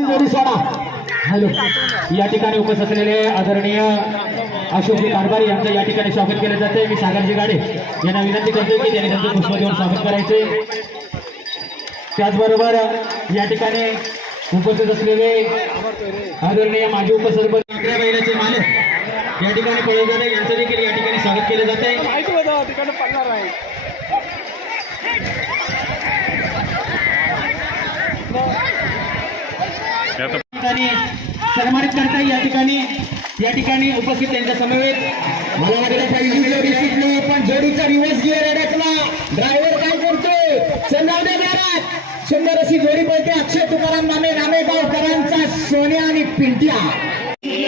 नंबरची जोडी सोडा. हॅलो. या ठिकाणी उपस्थित असलेले आदरणीय अशोक कारभारी यांचं या ठिकाणी स्वागत केलं जाते मी सागरजी गाडे. यांना विनंती करतो की त्यांनी त्यांचं पुष्प देऊन स्वागत करायचे. त्याचबरोबर या ठिकाणी उपस्थित असलेले आदरणीय माजी उपसरपंच ठाकरे बैलाचे मालक या ठिकाणी पळवजाने यांचं देखील या ठिकाणी स्वागत केलं जाते माहिती होतं तिकडनं पडणार आहे ठिकाणी सन्मानित करता या ठिकाणी. या ठिकाणी उपस्थित त्यांच्या समवेत. मला वाटलं पाहिजे पण जोडीचा रिव्हर्स गिअर अडकला ड्रायव्हर काय करतोय? चंदावडे घरात. सुंदर अशी जोडी पळते. अक्षय तुकाराम नामे नामेगावकरांचा सोन्या आणि पिंट्या.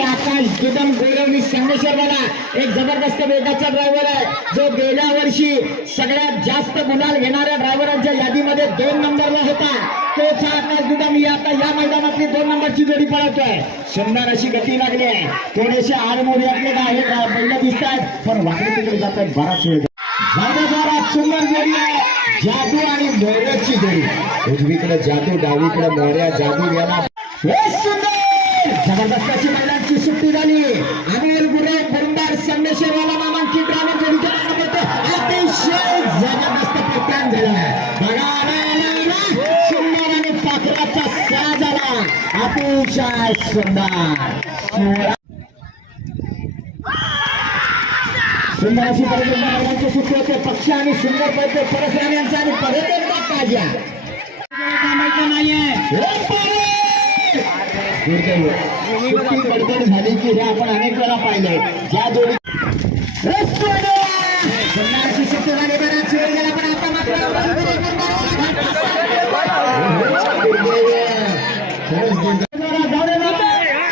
आकाश गुदम गौरवनी संगमेश्वरवाला एक जबरदस्त वेगाचा ड्रायव्हर आहे. जो गेल्या दिवशी सगळ्यात जास्त गुन्हा घेणाऱ्या ड्रायव्हरांच्या यादीमध्ये दोन नंबरला होता. तोच हा आकाश गुदम ही आता या मैदानातली दोन नंबरची जोडी पळवतोय. सुंदर अशी गती लागली आहे. थोडेसे आडमोड्यातले आहे बैल दिसत आहेत पण वाकडे तिकडे जात आहेत बराच वेळ. झाडा जोरात सुंदर जोडी आहे. जादू आणि मोर्याची जोडी. उजवीकडे जादू डावीकडे मोर्या जादू याला. जबरदस्त अशी महिलांची सुट्टी झाली. अनिल गुरे बरुंदार संदेशवाला अतिशय सुंदर सुंदर अशी परिस्थिती सुट्टी होते पक्ष आणि सुंदर पैसे परशुराम यांचा आणि परत सुट्टी गडबड झाली की हे आपण अनेक वेळा पाहिलंय ज्या जोडी सुंदरशी सुट्टी झाली वेळ गेला पण आता मात्र खरंच दुर्दैव. जाऊ दे, जाऊ दे. निर्णय बसलेल्या महिलांना काय दिलं तर काय अवस्था होईल तुझी माहिती आहे काय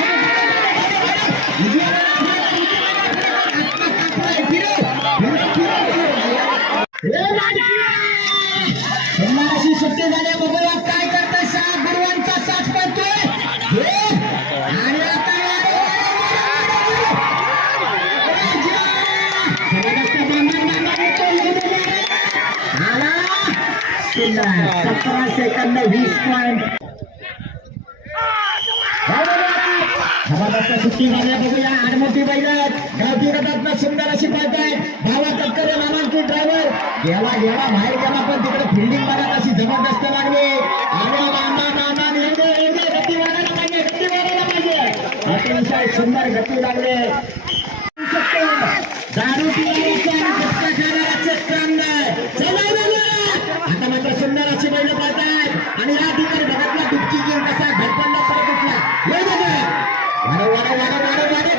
सतरा सेकंद वीस पॉईंट सुट्टी झाल्या बघूया आडमोठी बैलत गावठी गटातनं सुंदर अशी पळत आहे भावा तक्करे नामांकित ड्रायव्हर गेला गेला बाहेर गेला पण तिकडे फिल्डिंग मारत अशी जबरदस्त लागली आल्या एवढे एवढे गती वाढायला पाहिजे गती वाढायला पाहिजे अतिशय सुंदर गती लागले. दारू चला आता मात्र सुंदर अशी बैल आणि या ठिकाणी बघतला डुबकी घेऊन कसा घरपडला परत उठला. येऊ बघा.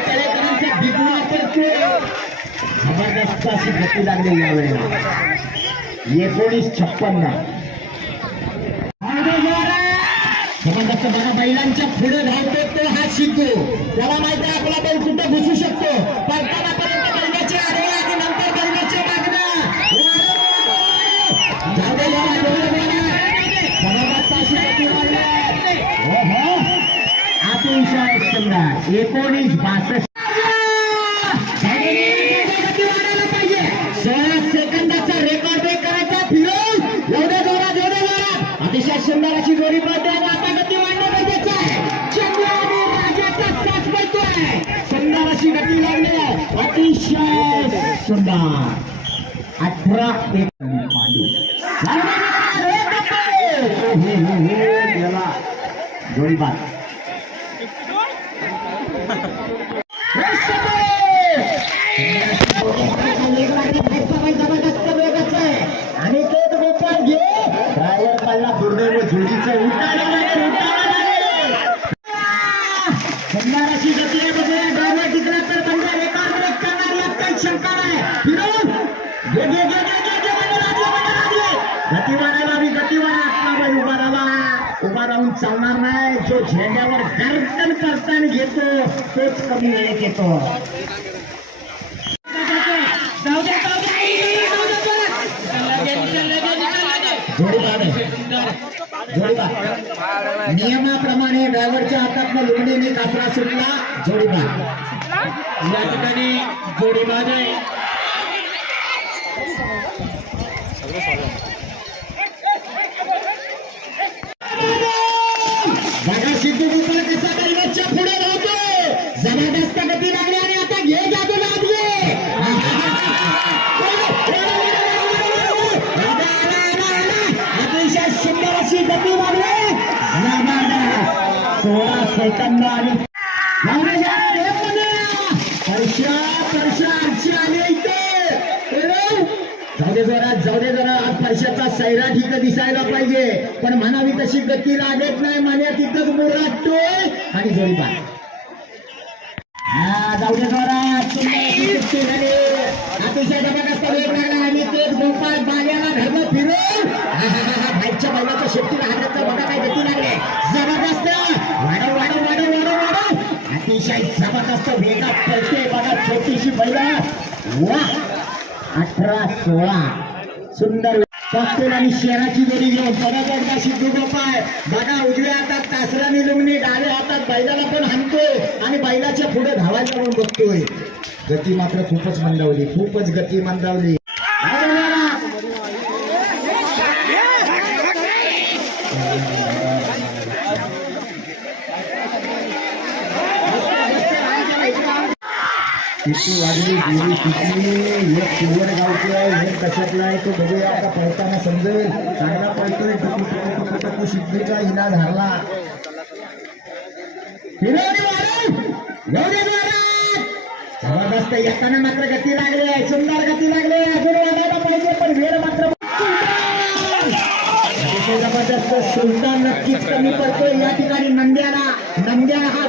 तळेकरांचा पडतो जबरदस्त अशी गती लागली यावेळेला. एकोणीस छप्पन्न. जबरदस्त बघा बैलांच्या पुढे धावतो तो हा शिकतो त्याला माहिती आपला बैल कुठं घुसू शकतो? परताना एकोणीस बासष्ट. सोळा सेकंदाचा रेकॉर्ड ब्रेक करायचा एवढ्या जोरात एवढ्या जोरात. अतिशय सुंदर अशी जोडी पडते आणि आता गती वाढणं गरजेचं आहे. चंद्र आणि राजाचा साथ पडतोय सुंदर अशी गती लागली अतिशय सुंदर. अठरा एक पांडू गेला जोडी बाद जबरदस्त वेगाचं आहे आणि ते गोपाळ घे ड्रायव्हर पाहिला दुर्दैव झुडीचं सुंदर अशी गती आहे बघूया ड्रायव्हर टिकला तर बंदा रेकॉर्ड ब्रेक करणार यात काही शंका नाही फिरव घे घे घे घे घे घे बंदा लागले बंदा लागले गती वाढायला हवी गती वाढा आपला बैल उभा राहा उभा राहून चालणार नाही जो झेंड्यावर गर्दन करताना घेतो तोच कमी वेळेत येतो जाऊ दे जाऊ दे जाऊ दे जोडी बाद आहे. जोडी कमी आहे जोडीबार नियमाप्रमाणे ड्रायव्हरच्या हातात लुगडीने कापडा सुटला जोडीबा या ठिकाणी जोडीबाज इथे एवढं. जाऊ दे जरा जाऊ दे जरा आज पैशाचा सैरा ठीक दिसायला पाहिजे पण म्हणावी तशी गती लागत नाही मान्या तिथंच मुराटतोय आणि जोडीबार हा जाऊ दे जरा अतिशय जबरदस्त वेग लागला आणि तेच गोपाळ बाल्याला धर्म फिरून भाईच्या बैलाच्या शेपटीला हाताचं बघा जबरदस्त वेगात पळते बघा छोटीशी महिला वा अठरा सोळा. सुंदर पक्केल आणि शेराची जोडी घेऊन बघा बघा सिद्धू गोपाळ बघा उजव्या हातात कासराने लुंगणी डाव्या हातात बैलाला पण हाणतोय. आणि बैलाच्या पुढे धावायला पण बघतोय. गती मात्र खूपच मंदावली खूपच गती मंदावली. किती वाढली गेली किती एक शिवर गावची आहे एक कशातला आहे तो बघूया. आता पळताना समजेल. चांगला पळतोय टकू टकू टकू टकू शिकलीचा हिना धरला. जबरदस्त येताना मात्र गती लागली आहे. सुंदर गती लागली आहे. अजून वाढायला पाहिजे पण वेळ मात्र जबरदस्त सुलतान नक्कीच कमी पडतोय. या ठिकाणी नंद्याला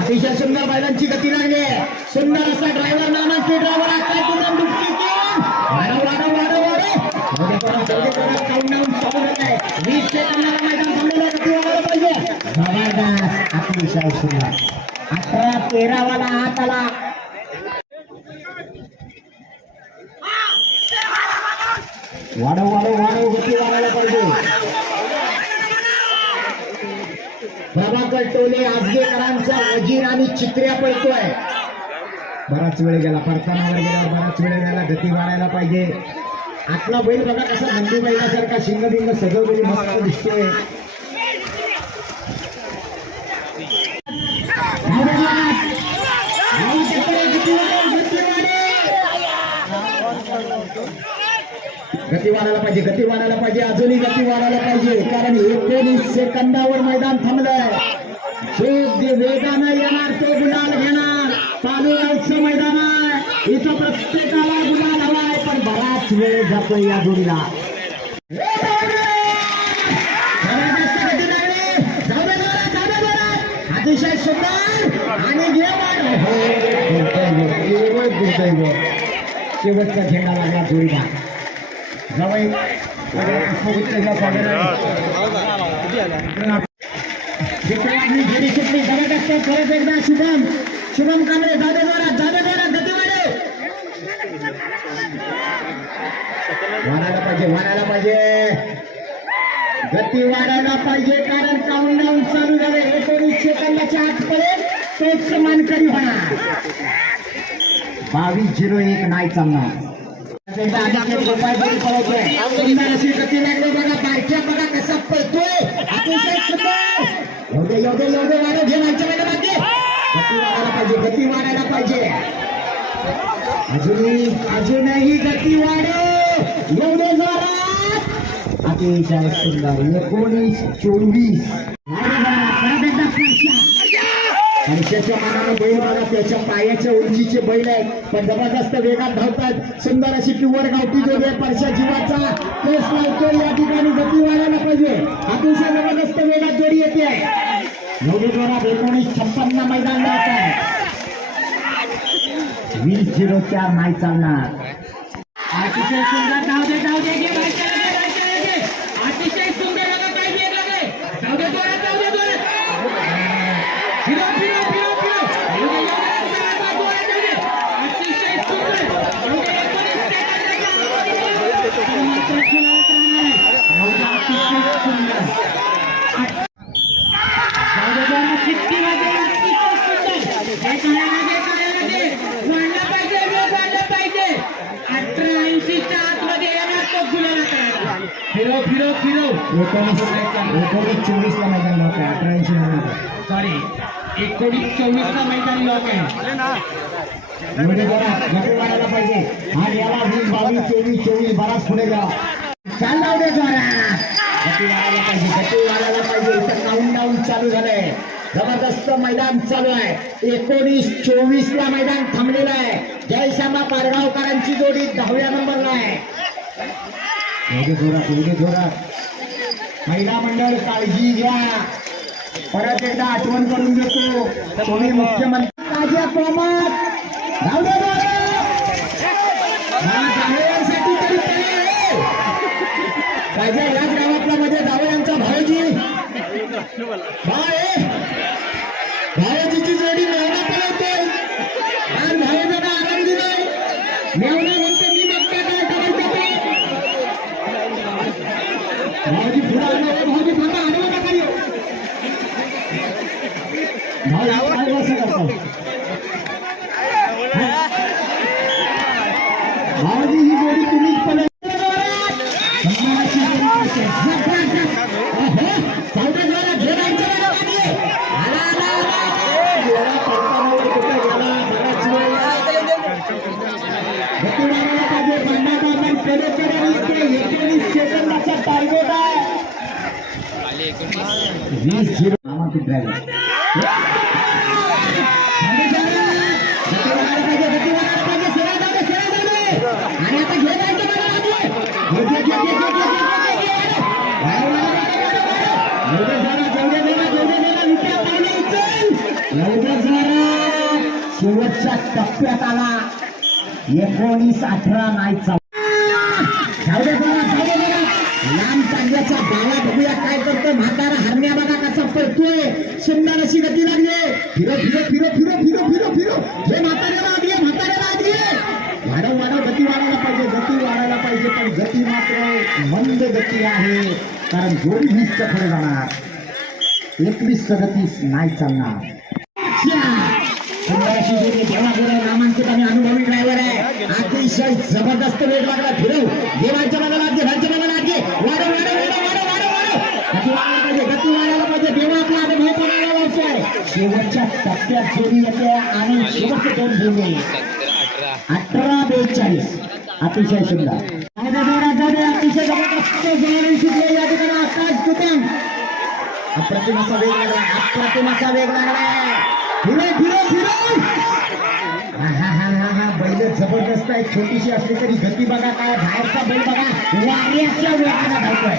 अतिशय सुंदर बैलांची गती लागली. सुंदर असा ड्रायव्हर नानांची ड्रायव्हर काय तुझा दुपटी वाढव वाढव वाढव वाढव. वीस सेकंदाला मैदान थांबलेलं गती वाढायला पाहिजे. जबरदस्त. अतिशय सुंदर. अठरा तेरावाला हात आला. वाढव वाढव वाढव. गती वाढायला पाहिजे. प्रभाकर टोले आजगेकरांचा वजीर आणि चित्र्या पळतोय. बराच वेळ गेला परतानावर गेला बराच वेळ गेला गती वाढायला पाहिजे. आतला बैल बघा कसा नंदी बैलासारखा शिंगबिंग सजवलेली मस्त दिसतोय. जाऊ दे महाराज. जाऊ दे कडे, गती वाढायला पाहिजे गती वाढायला पाहिजे अजूनही गती वाढायला पाहिजे कारण एकोणीस सेकंदावर मैदान थांबलंय. जो वेगानं येणार तो गुलाल घेणार. चालू गावचं मैदान आहे. इथं प्रत्येकाला गुलाल हवाय पण बराच वेळ जातोय या गुडीला अतिशय सुंदर आणि घे हो, हो, हो, शेवटचा झेंडा लागला जोडीला जवळ विक्रांतनी घेरी सुटली जबरदस्त परत एकदा शुभम शुभम कांबळे जादे जोरात जादे जोरात गती वाढायला पाहिजे वाढायला पाहिजे गती वाढायला पाहिजे कारण काउंटडाऊन चालू झाले एकोणीस सेकंदाच्या आतपर्यंत तोच मानकरी होणार बावीस झिरो एक नाही चालणार. एकदा बघा कसा पळतोय? एवढे एवढे एवढे वाढव घे गती वाढायला पाहिजे गती वाढायला पाहिजे अजूनही अजूनही गती वाढव एवढे जोरात अतिशय सुंदर एकोणीस चोवीस परत एकदा स्पर्श. आणि त्याच्या मानानं बैल बघा त्याच्या पायाच्या उंचीचे बैल आहेत. पण जबरदस्त वेगात धावतात. सुंदर अशी प्युअर गावठी जोडी आहे परशा जीवाचा केस लावतो या ठिकाणी गती वाढायला पाहिजे. अतिशय जबरदस्त वेगात जोडी येते. आहे जोरात एकोणीस छप्पन्न मैदान जात आहे वीस झिरो चार नाही चालणार. अतिशय सुंदर धाव दे धाव दे घे बाहेरच्या लगे, बाहेरच्या लगे. अतिशय सुंदर लगा काय वेग लगे धाव दे जोरात धाव दे जोरात फिरो फिरो फिरो फिरो धाव दे, एवढ्या जोरात धाव, जोरात धाव दे. अतिशय सुंदर धाव दे, एकोणीस सेकंदाच्या आत. पण मात्र खुलावत राहणार आहे. धाव दे, अतिशय सुंदर धाव दे, जोरात शिट्टी वाजवा, अतिशय सुंदर. हे करायला दे, करायला दे. वाढलं पाहिजे वेग वाढलं पाहिजे अठरा ऐंशीच्या आतमध्ये येणार तो गुलाला करायला फिरो फिरो फिरो एकोणीस एकोणीस चोवीस ला मैदान जात आहे अठरा ऐंशी सॉरी एकोणीस चोवीस ला मैदान लॉक आहे. एवढे पाहिजे. हा याला वीस बावीस चोवीस चोवीस बराच पुढे जा. चाल लाव दे गती पाहिजे गती पाहिजे. इथं चालू झालंय. जबरदस्त मैदान चालू आहे. एकोणीस चोवीस ला मैदान थांबलेलं आहे. जयश्यामा पारगावकरांची जोडी दहाव्या नंबरला आहे. महिला मंडळ काळजी घ्या. परत एकदा आठवण करून देतो. तुम्ही मुख्यमंत्री. ताज्या प्रमाणात पाहिजे या ग्रामातल्या मध्ये How did he get it? एकोणीस अठरा नाही लांब चांगल्याचा गावा बघूया काय करतो म्हातारा हरण्या बघा कसा पळतोय सुंदर अशी गती लागली फिरो फिरो फिरो फिरो फिरो फिरो फिरो हे म्हाताऱ्याला आधी म्हाताऱ्याला आधी वाढव वाढव गती वाढायला पाहिजे गती वाढायला पाहिजे पण गती मात्र मंद गती आहे कारण दोन वीसच्या पुढे जाणार एकवीस गती नाही चालणार सुंदर अशी जोडी देवा गोरे नामांकित आणि अनुभवी ड्रायव्हर आहे अतिशय जबरदस्त वेग लागला फिरव. देवांच्या बाजूला लागते घरच्या बाजूला लागते वाढव वाढव वाढव वाढव वाढव वाढव. वाढायला पाहिजे गती वाढायला पाहिजे. देवा आपला शेवटच्या टप्प्यात जोडी येते आणि शेवटचे दोन जोडी अठरा बेचाळीस. अतिशय सुंदर. अतिशय जबरदस्त. जोडी सुटली या ठिकाणी. आकाश दुकान अप्रतिमाचा वेग लागला. अप्रतिमाचा वेग लागला. फिरो फिरो फिरो हा जबरदस्त आहे छोटीशी असली तरी गती बघा काय बाहेरचा बोल बघा वाऱ्याच्या वेगाने धावतोय.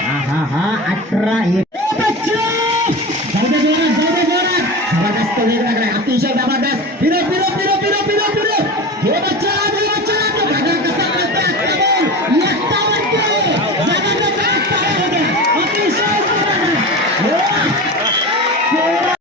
हा हा हा अठरा एक जबरदस्त वेग लागलाय अतिशय जबरदस्त. फिरो फिरो फिरो फिरो फिरो